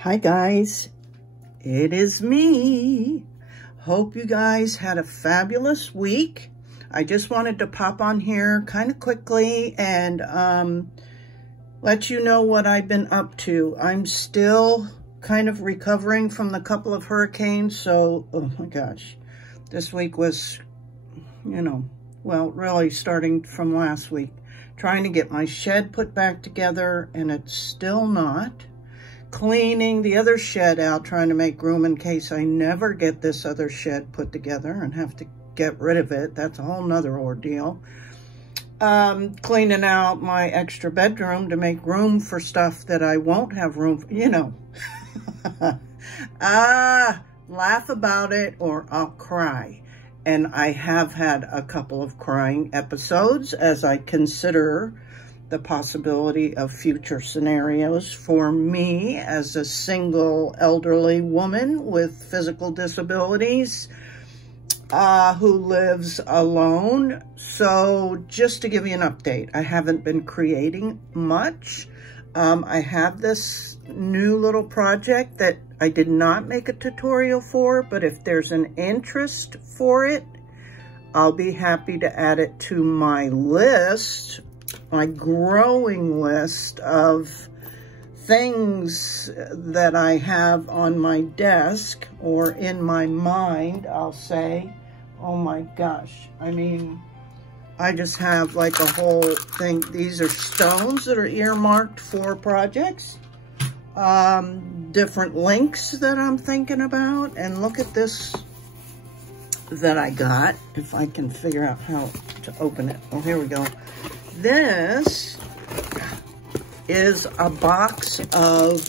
Hi guys, it is me. Hope you guys had a fabulous week. I just wanted to pop on here kind of quickly and let you know what I've been up to. I'm still kind of recovering from the couple of hurricanes, so oh my gosh, this week was, well, really starting from last week, trying to get my shed put back together, and it's still not. Cleaning the other shed out, trying to make room in case I never get this other shed put together and have to get rid of it. That's a whole nother ordeal. Cleaning out my extra bedroom to make room for stuff that I won't have room for, laugh about it or I'll cry. And I have had a couple of crying episodes as I consider the possibility of future scenarios for me as a single elderly woman with physical disabilities who lives alone. So just to give you an update, I haven't been creating much. I have this new little project that I did not make a tutorial for, but if there's an interest for it, I'll be happy to add it to my list, my growing list of things that I have on my desk or in my mind, I'll say. Oh my gosh. I mean, I just have like a whole thing. These are stones that are earmarked for projects. Different links that I'm thinking about. And look at this that I got, if I can figure out how to open it. Oh, here we go. This is a box of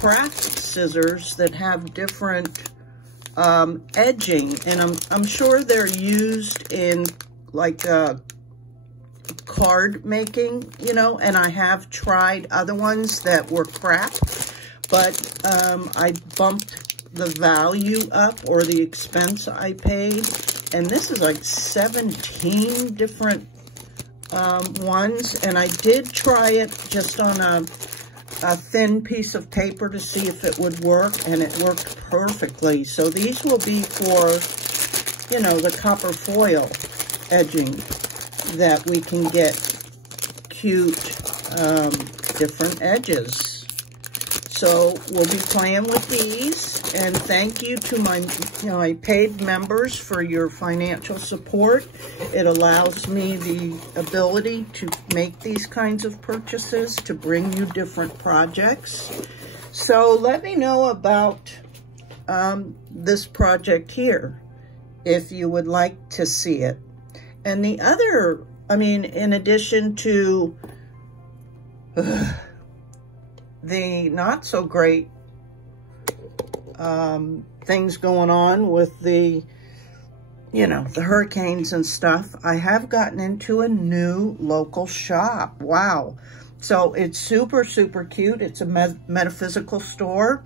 craft scissors that have different edging, and I'm sure they're used in like card making, and I have tried other ones that were crap, but I bumped the value up, or the expense I paid, and this is like 17 different ones, and I did try it just on a thin piece of paper to see if it would work, and it worked perfectly. So these will be for, the copper foil edging that we can get cute different edges. So we'll be playing with these, and thank you to my paid members for your financial support. It allows me the ability to make these kinds of purchases, to bring you different projects. So let me know about this project here, if you would like to see it. And the other, in addition to the not so great things going on with the hurricanes and stuff, I have gotten into a new local shop. Wow. So it's super, super cute. It's a metaphysical store.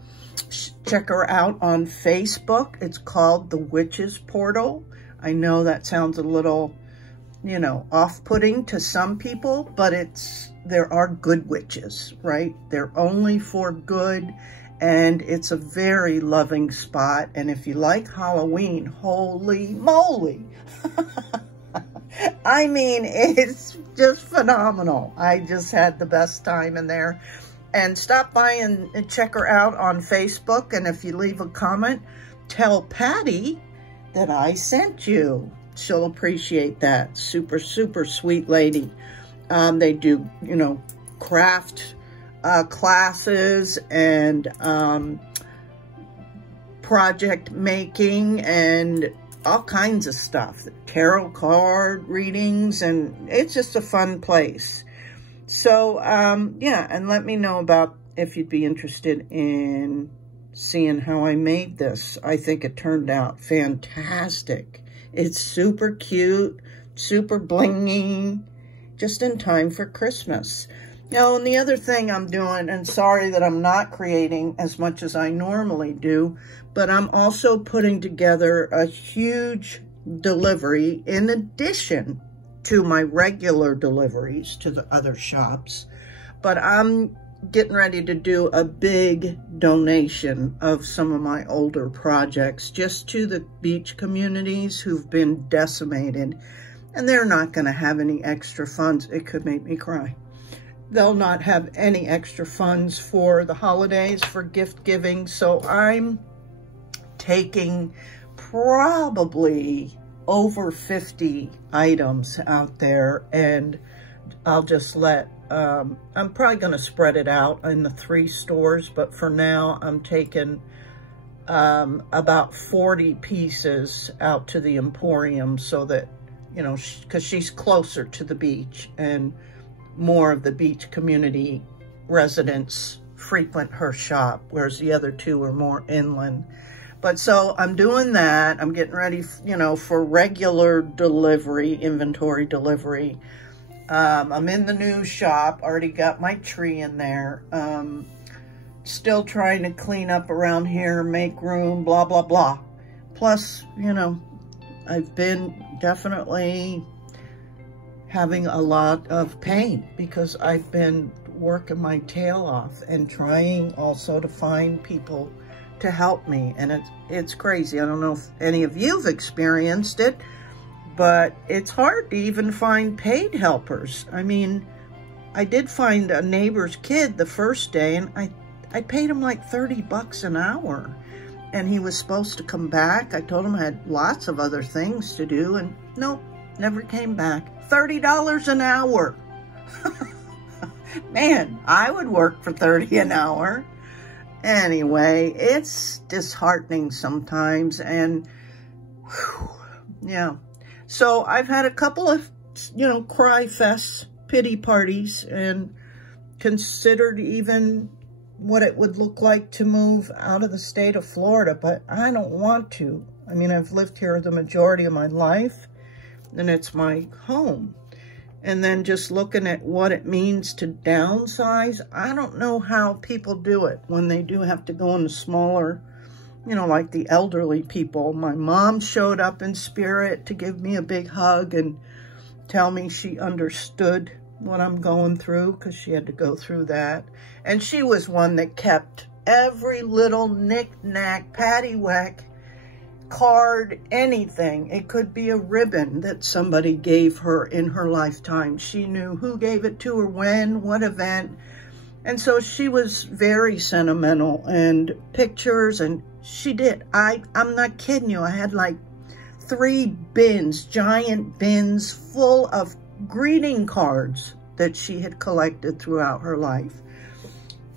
Check her out on Facebook. It's called The Witch's Portal. I know that sounds a little, off-putting to some people, but there are good witches, right? They're only for good, and it's a very loving spot. And if you like Halloween, holy moly. It's just phenomenal. I just had the best time in there. And stop by and check her out on Facebook. And if you leave a comment, tell Patty that I sent you. She'll appreciate that. Super, super sweet lady. They do, craft classes and project making and all kinds of stuff. Tarot card readings, and it's just a fun place. So, yeah, and let me know about if you'd be interested in seeing how I made this. I think it turned out fantastic. It's super cute, super blingy, just in time for Christmas. Now, and the other thing I'm doing, and sorry that I'm not creating as much as I normally do, but I'm also putting together a huge delivery in addition to my regular deliveries to the other shops. But I'm getting ready to do a big donation of some of my older projects just to the beach communities who've been decimated. And they're not going to have any extra funds. It could make me cry. They'll not have any extra funds for the holidays, for gift giving. So I'm taking probably over 50 items out there, and I'll just let, I'm probably going to spread it out in the 3 stores, but for now I'm taking about 40 pieces out to the Emporium so that, you know, because she's closer to the beach and more of the beach community residents frequent her shop, whereas the other 2 are more inland. But so I'm doing that. I'm getting ready, you know, for regular delivery, inventory delivery. I'm in the new shop, already got my tree in there. Still trying to clean up around here, make room, blah, blah, blah. Plus, you know, I've been definitely having a lot of pain because I've been working my tail off and trying also to find people to help me. And it's crazy. I don't know if any of you've experienced it, but it's hard to even find paid helpers. I mean, I did find a neighbor's kid the first day, and I paid him like 30 bucks an hour. And he was supposed to come back. I told him I had lots of other things to do, and nope, never came back. $30 an hour. Man, I would work for 30 an hour. Anyway, it's disheartening sometimes, and whew, yeah. So I've had a couple of, you know, cry fests, pity parties, and considered even what it would look like to move out of the state of Florida, but I don't want to. I mean, I've lived here the majority of my life, and it's my home. And then just looking at what it means to downsize, I don't know how people do it when they do have to go into smaller, you know, like the elderly people. My mom showed up in spirit to give me a big hug and tell me she understood what I'm going through because she had to go through that. And she was one that kept every little knick-knack, paddywhack, card, anything. It could be a ribbon that somebody gave her in her lifetime. She knew who gave it to her, when, what event. And so she was very sentimental, and pictures, and she did. I'm not kidding you. I had like 3 bins, giant bins full of greeting cards that she had collected throughout her life.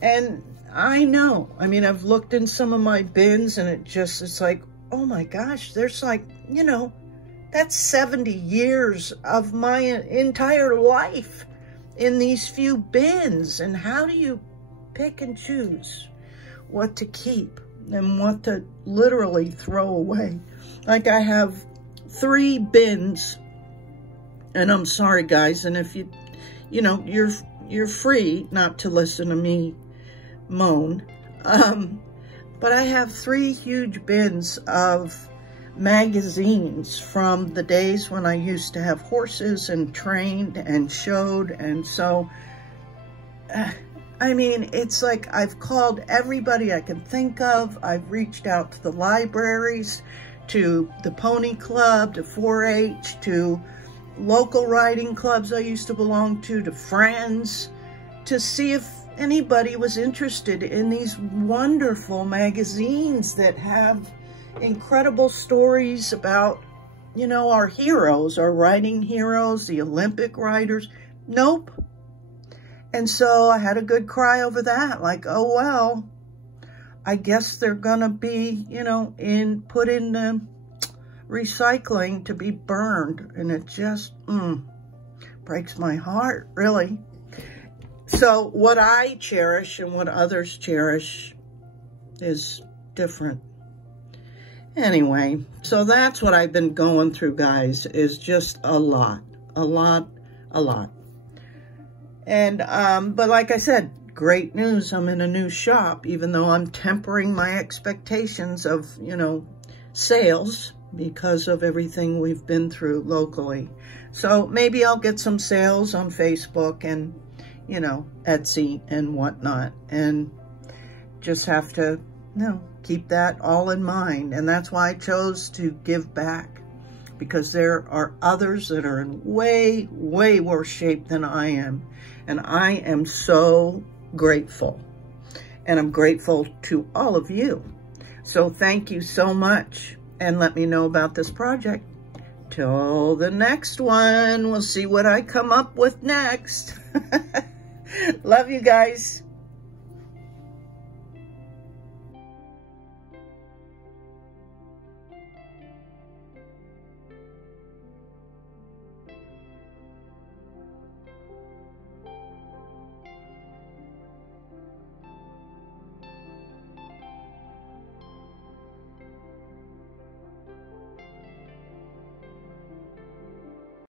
And I know, I mean, I've looked in some of my bins, and it's like, oh my gosh, there's like, you know, that's 70 years of my entire life in these few bins. And how do you pick and choose what to keep and what to literally throw away? Like, I have 3 bins, and I'm sorry guys, and if you know, you're free not to listen to me moan, but I have 3 huge bins of magazines from the days when I used to have horses and trained and showed. And so, I mean, it's like I've called everybody I can think of. I've reached out to the libraries, to the pony club, to 4-H, to local riding clubs I used to belong to friends, to see if anybody was interested in these wonderful magazines that have incredible stories about, you know, our heroes, our riding heroes, the Olympic riders. Nope. And so I had a good cry over that. Like, oh, well, I guess they're gonna be, you know, put in the recycling to be burned. And it just breaks my heart, really. So what I cherish and what others cherish is different. Anyway, so that's what I've been going through, guys, is just a lot. And, but like I said, great news, I'm in a new shop, even though I'm tempering my expectations of, you know, sales because of everything we've been through locally. So maybe I'll get some sales on Facebook and, you know, Etsy and whatnot. And just have to, you know, keep that all in mind. And that's why I chose to give back, because there are others that are in way, way worse shape than I am. And I am so grateful. And I'm grateful to all of you. So thank you so much. And let me know about this project. Till the next one, we'll see what I come up with next. Love you guys.